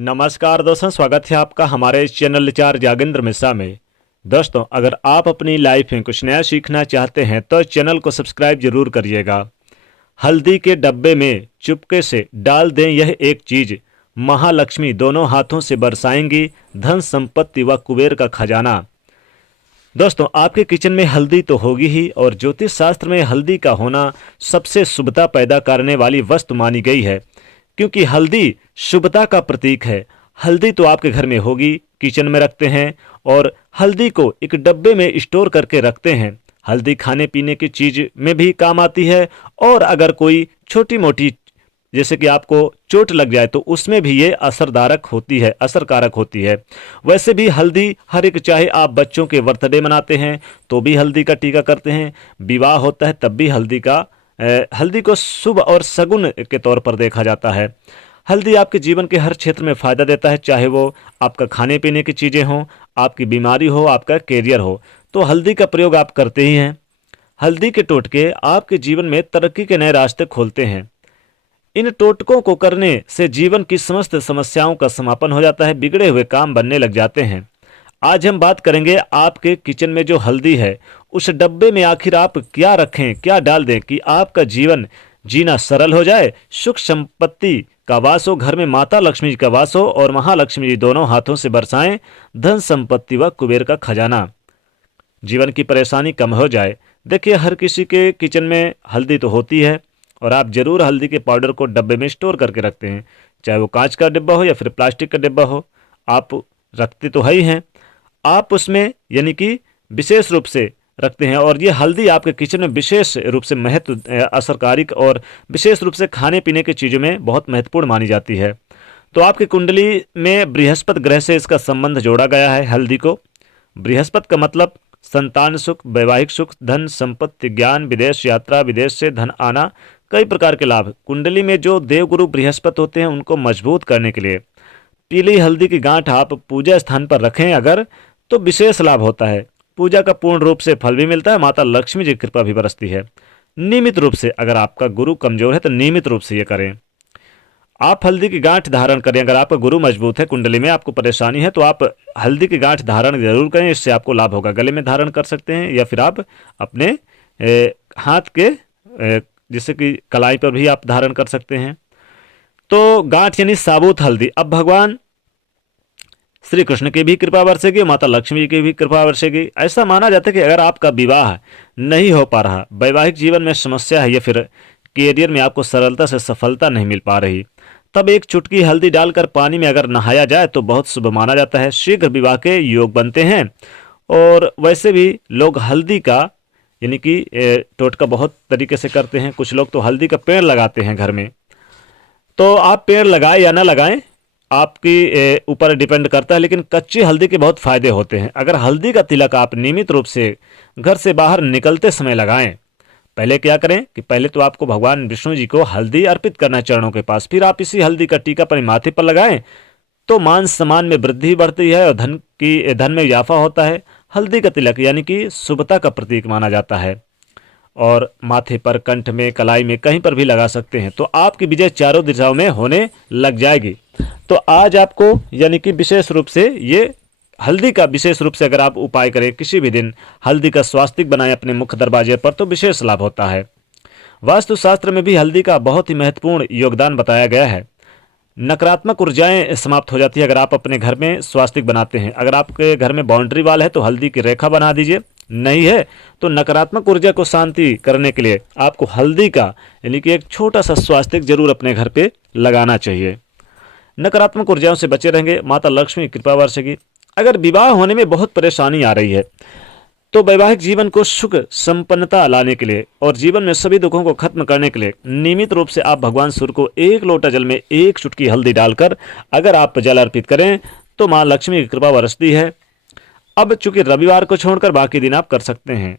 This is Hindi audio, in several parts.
नमस्कार दोस्तों, स्वागत है आपका हमारे इस चैनल रिचार्ज यागेंद्र मिश्रा में। दोस्तों, अगर आप अपनी लाइफ में कुछ नया सीखना चाहते हैं तो चैनल को सब्सक्राइब जरूर करिएगा। हल्दी के डब्बे में चुपके से डाल दें यह एक चीज, महालक्ष्मी दोनों हाथों से बरसाएंगी धन संपत्ति व कुबेर का खजाना। दोस्तों, आपके किचन में हल्दी तो होगी ही, और ज्योतिष शास्त्र में हल्दी का होना सबसे शुभता पैदा करने वाली वस्तु मानी गई है, क्योंकि हल्दी शुभता का प्रतीक है। हल्दी तो आपके घर में होगी, किचन में रखते हैं, और हल्दी को एक डब्बे में स्टोर करके रखते हैं। हल्दी खाने पीने की चीज में भी काम आती है, और अगर कोई छोटी मोटी जैसे कि आपको चोट लग जाए तो उसमें भी ये असरकारक होती है। वैसे भी हल्दी हर एक, चाहे आप बच्चों के बर्थडे मनाते हैं तो भी हल्दी का टीका करते हैं, विवाह होता है तब भी हल्दी को शुभ और सगुन के तौर पर देखा जाता है। हल्दी आपके जीवन के हर क्षेत्र में फायदा देता है, चाहे वो आपका खाने पीने की चीज़ें हों, आपकी बीमारी हो, आपका कैरियर हो, तो हल्दी का प्रयोग आप करते ही हैं। हल्दी के टोटके आपके जीवन में तरक्की के नए रास्ते खोलते हैं। इन टोटकों को करने से जीवन की समस्त समस्याओं का समापन हो जाता है, बिगड़े हुए काम बनने लग जाते हैं। आज हम बात करेंगे आपके किचन में जो हल्दी है उस डब्बे में आखिर आप क्या रखें, क्या डाल दें कि आपका जीवन जीना सरल हो जाए, सुख संपत्ति का वास हो, घर में माता लक्ष्मी जी का वास हो, और महालक्ष्मी जी दोनों हाथों से बरसाएं धन संपत्ति व कुबेर का खजाना, जीवन की परेशानी कम हो जाए। देखिए, हर किसी के किचन में हल्दी तो होती है, और आप जरूर हल्दी के पाउडर को डब्बे में स्टोर करके रखते हैं, चाहे वो कांच का डिब्बा हो या फिर प्लास्टिक का डिब्बा हो, आप रखते तो है ही हैं। आप उसमें यानी कि विशेष रूप से रखते हैं, और ये हल्दी आपके किचन में विशेष रूप से असरकारिक और विशेष रूप से खाने पीने की चीज़ों में बहुत महत्वपूर्ण मानी जाती है। तो आपकी कुंडली में बृहस्पति ग्रह से इसका संबंध जोड़ा गया है हल्दी को। बृहस्पति का मतलब संतान सुख, वैवाहिक सुख, धन संपत्ति, ज्ञान, विदेश यात्रा, विदेश से धन आना, कई प्रकार के लाभ। कुंडली में जो देवगुरु बृहस्पति होते हैं उनको मजबूत करने के लिए पीली हल्दी की गांठ आप पूजा स्थान पर रखें अगर, तो विशेष लाभ होता है। पूजा का पूर्ण रूप से फल भी मिलता है, माता लक्ष्मी जी की कृपा भी बरसती है। नियमित रूप से, अगर आपका गुरु कमजोर है तो नियमित रूप से ये करें। आप हल्दी की गांठ धारण करें। अगर आपका गुरु मजबूत है, कुंडली में आपको परेशानी है, तो आप हल्दी की गांठ धारण जरूर करें, इससे आपको लाभ होगा। गले में धारण कर सकते हैं, या फिर आप अपने हाथ के जैसे कि कलाई पर भी आप धारण कर सकते हैं। तो गांठ यानी साबुत हल्दी। अब भगवान श्री कृष्ण की भी कृपा बरसेगी, माता लक्ष्मी की भी कृपा बरसेगी। ऐसा माना जाता है कि अगर आपका विवाह नहीं हो पा रहा, वैवाहिक जीवन में समस्या है, या फिर कैरियर में आपको सरलता से सफलता नहीं मिल पा रही, तब एक चुटकी हल्दी डालकर पानी में अगर नहाया जाए तो बहुत शुभ माना जाता है, शीघ्र विवाह के योग बनते हैं। और वैसे भी लोग हल्दी का यानी कि टोटका बहुत तरीके से करते हैं। कुछ लोग तो हल्दी का पेड़ लगाते हैं घर में। तो आप पेड़ लगाएं या ना लगाएं, आपकी ऊपर डिपेंड करता है, लेकिन कच्ची हल्दी के बहुत फायदे होते हैं। अगर हल्दी का तिलक आप नियमित रूप से घर से बाहर निकलते समय लगाएं। पहले क्या करें कि पहले तो आपको भगवान विष्णु जी को हल्दी अर्पित करना चरणों के पास, फिर आप इसी हल्दी का टीका अपने माथे पर लगाएं, तो मान सम्मान में वृद्धि बढ़ती है और धन में इजाफा होता है। हल्दी का तिलक यानी कि शुभता का प्रतीक माना जाता है, और माथे पर, कंठ में, कलाई में, कहीं पर भी लगा सकते हैं, तो आपकी विजय चारों दिशाओं में होने लग जाएगी। तो आज आपको यानी कि विशेष रूप से ये हल्दी का विशेष रूप से अगर आप उपाय करें, किसी भी दिन हल्दी का स्वास्तिक बनाएं अपने मुख्य दरवाजे पर, तो विशेष लाभ होता है। वास्तुशास्त्र में भी हल्दी का बहुत ही महत्वपूर्ण योगदान बताया गया है। नकारात्मक ऊर्जाएं समाप्त हो जाती है अगर आप अपने घर में स्वास्तिक बनाते हैं। अगर आपके घर में बाउंड्री वाल है तो हल्दी की रेखा बना दीजिए, नहीं है तो नकारात्मक ऊर्जा को शांति करने के लिए आपको हल्दी का यानी कि एक छोटा सा स्वास्तिक जरूर अपने घर पे लगाना चाहिए। नकारात्मक ऊर्जाओं से बचे रहेंगे, माता लक्ष्मी की कृपा बरसेगी। अगर विवाह होने में बहुत परेशानी आ रही है, तो वैवाहिक जीवन को सुख संपन्नता लाने के लिए और जीवन में सभी दुखों को खत्म करने के लिए नियमित रूप से आप भगवान सूर्य को एक लोटा जल में एक चुटकी हल्दी डालकर अगर आप जल अर्पित करें तो मां लक्ष्मी की कृपा बरसती है। अब चूंकि रविवार को छोड़कर बाकी दिन आप कर सकते हैं।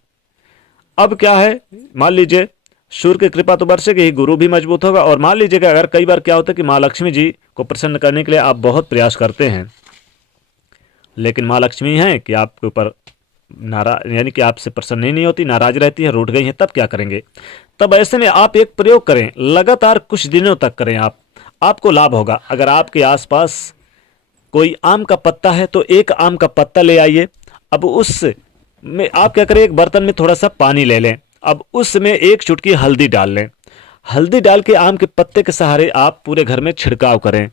अब क्या है, मान लीजिए सूर्य की कृपा तो बरसेगी ही, गुरु भी मजबूत होगा, और मान लीजिए कि अगर कई बार क्या होता है कि माँ लक्ष्मी जी को प्रसन्न करने के लिए आप बहुत प्रयास करते हैं, लेकिन माँ लक्ष्मी है कि आपके ऊपर नाराज यानी कि आपसे प्रसन्न ही नहीं होती, नाराज रहती है, रूठ गई है, तब क्या करेंगे? तब ऐसे में आप एक प्रयोग करें, लगातार कुछ दिनों तक करें, आपको लाभ होगा। अगर आपके आसपास कोई आम का पत्ता है तो एक आम का पत्ता ले आइए। अब उस में आप क्या करें, एक बर्तन में थोड़ा सा पानी ले लें। अब उसमें एक चुटकी हल्दी डाल लें। हल्दी डाल के आम के पत्ते के सहारे आप पूरे घर में छिड़काव करें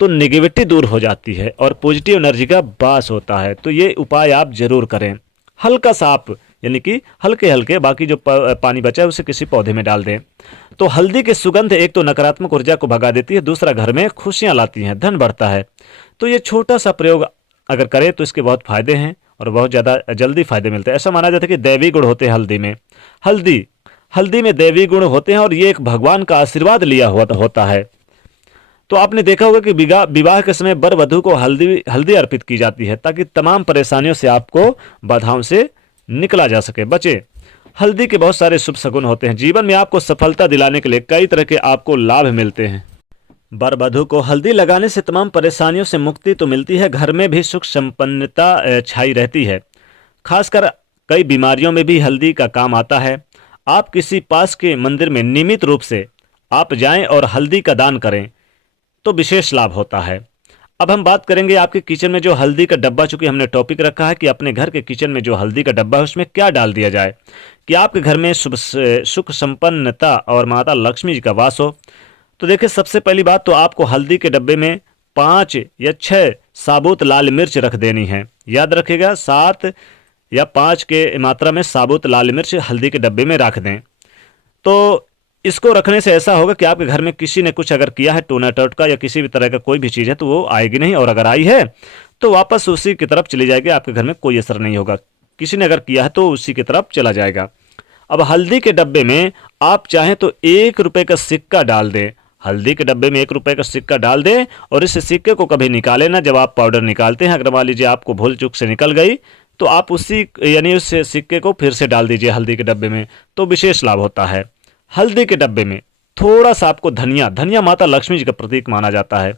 तो नेगेटिविटी दूर हो जाती है और पॉजिटिव एनर्जी का वास होता है। तो ये उपाय आप जरूर करें। हल्का सा आप यानी कि हल्के हल्के बाकी जो पानी बचा है उसे किसी पौधे में डाल दें। तो हल्दी की सुगंध एक तो नकारात्मक ऊर्जा को भगा देती है, दूसरा घर में खुशियां लाती हैं, धन बढ़ता है। तो ये छोटा सा प्रयोग अगर करें तो इसके बहुत फायदे हैं और बहुत ज़्यादा जल्दी फायदे मिलते हैं। ऐसा माना जाता है कि दैवी गुण होते हैं हल्दी में। हल्दी में दैवी गुण होते हैं और ये एक भगवान का आशीर्वाद लिया हुआ होता है। तो आपने देखा होगा कि विवाह के समय वर वधू को हल्दी अर्पित की जाती है ताकि तमाम परेशानियों से आपको बाधाओं से निकला जा सके, बचे। हल्दी के बहुत सारे शुभ शगुन होते हैं। जीवन में आपको सफलता दिलाने के लिए कई तरह के आपको लाभ मिलते हैं। वर वधू को हल्दी लगाने से तमाम परेशानियों से मुक्ति तो मिलती है, घर में भी सुख संपन्नता छाई रहती है। खासकर कई बीमारियों में भी हल्दी का काम आता है। आप किसी पास के मंदिर में नियमित रूप से आप जाएं और हल्दी का दान करें तो विशेष लाभ होता है। अब हम बात करेंगे आपके किचन में जो हल्दी का डब्बा, चूंकि हमने टॉपिक रखा है कि अपने घर के किचन में जो हल्दी का डब्बा है उसमें क्या डाल दिया जाए कि आपके घर में सुख संपन्नता और माता लक्ष्मी जी का वास हो। तो देखिए, सबसे पहली बात तो आपको हल्दी के डब्बे में 5 या 6 साबुत लाल मिर्च रख देनी है। याद रखिएगा, 7 या 5 के मात्रा में साबुत लाल मिर्च हल्दी के डब्बे में रख दें। तो इसको रखने से ऐसा होगा कि आपके घर में किसी ने कुछ अगर किया है, टोना टोटका या किसी भी तरह का कोई भी चीज़ है तो वो आएगी नहीं, और अगर आई है तो वापस उसी की तरफ चली जाएगी। आपके घर में कोई असर नहीं होगा। किसी ने अगर किया है तो उसी की तरफ चला जाएगा। अब हल्दी के डब्बे में आप चाहें तो 1 रुपये का सिक्का डाल दें। हल्दी के डब्बे में 1 रुपये का सिक्का डाल दें और इस सिक्के को कभी निकालें ना। जब आप पाउडर निकालते हैं, अगर मान लीजिए आपको भूल चूक से निकल गई तो आप उसी यानी उस सिक्के को फिर से डाल दीजिए हल्दी के डब्बे में, तो विशेष लाभ होता है। हल्दी के डब्बे में थोड़ा सा आपको धनिया माता लक्ष्मी जी का प्रतीक माना जाता है।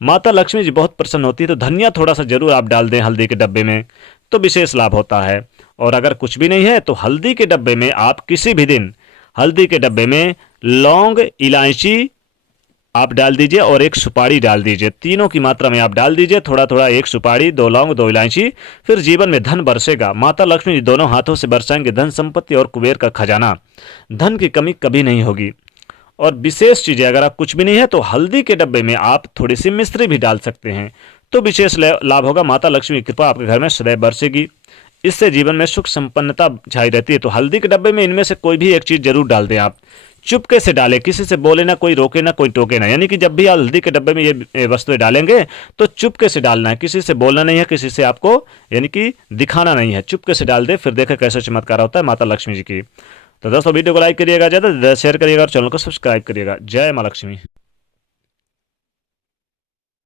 माता लक्ष्मी जी बहुत प्रसन्न होती है, तो धनिया थोड़ा सा जरूर आप डाल दें हल्दी के डब्बे में, तो विशेष लाभ होता है। और अगर कुछ भी नहीं है तो हल्दी के डब्बे में आप किसी भी दिन हल्दी के डब्बे में लौंग, इलायची आप डाल दीजिए और 1 सुपारी डाल दीजिए। तीनों की मात्रा में आप डाल दीजिए, थोड़ा थोड़ा, 1 सुपारी, 2 लौंग, 2 इलायची। फिर जीवन में धन बरसेगा। माता लक्ष्मी जी दोनों हाथों से बरसाएंगे धन संपत्ति और कुबेर का खजाना। धन की कमी कभी नहीं होगी। और विशेष चीजें, अगर आप कुछ भी नहीं है तो हल्दी के डब्बे में आप थोड़ी सी मिश्री भी डाल सकते हैं, तो विशेष लाभ होगा। माता लक्ष्मी की कृपा आपके घर में सदैव बरसेगी। इससे जीवन में सुख संपन्नता छाई रहती है। तो हल्दी के डब्बे में इनमें से कोई भी एक चीज जरूर डाल दें आप। चुपके से डालें, किसी से बोले ना, कोई रोके ना, कोई टोके ना। यानी कि जब भी हल्दी के डब्बे में ये वस्तुएं डालेंगे तो चुपके से डालना है, किसी से बोलना नहीं है, किसी से आपको यानी कि दिखाना नहीं है। चुपके से डाल दे, फिर देखें कैसे चमत्कार होता है माता लक्ष्मी जी की। तो दोस्तों, वीडियो को लाइक करिएगा, ज़्यादा से ज़्यादा शेयर करिएगा और चैनल को सब्सक्राइब करिएगा। जय माँ लक्ष्मी।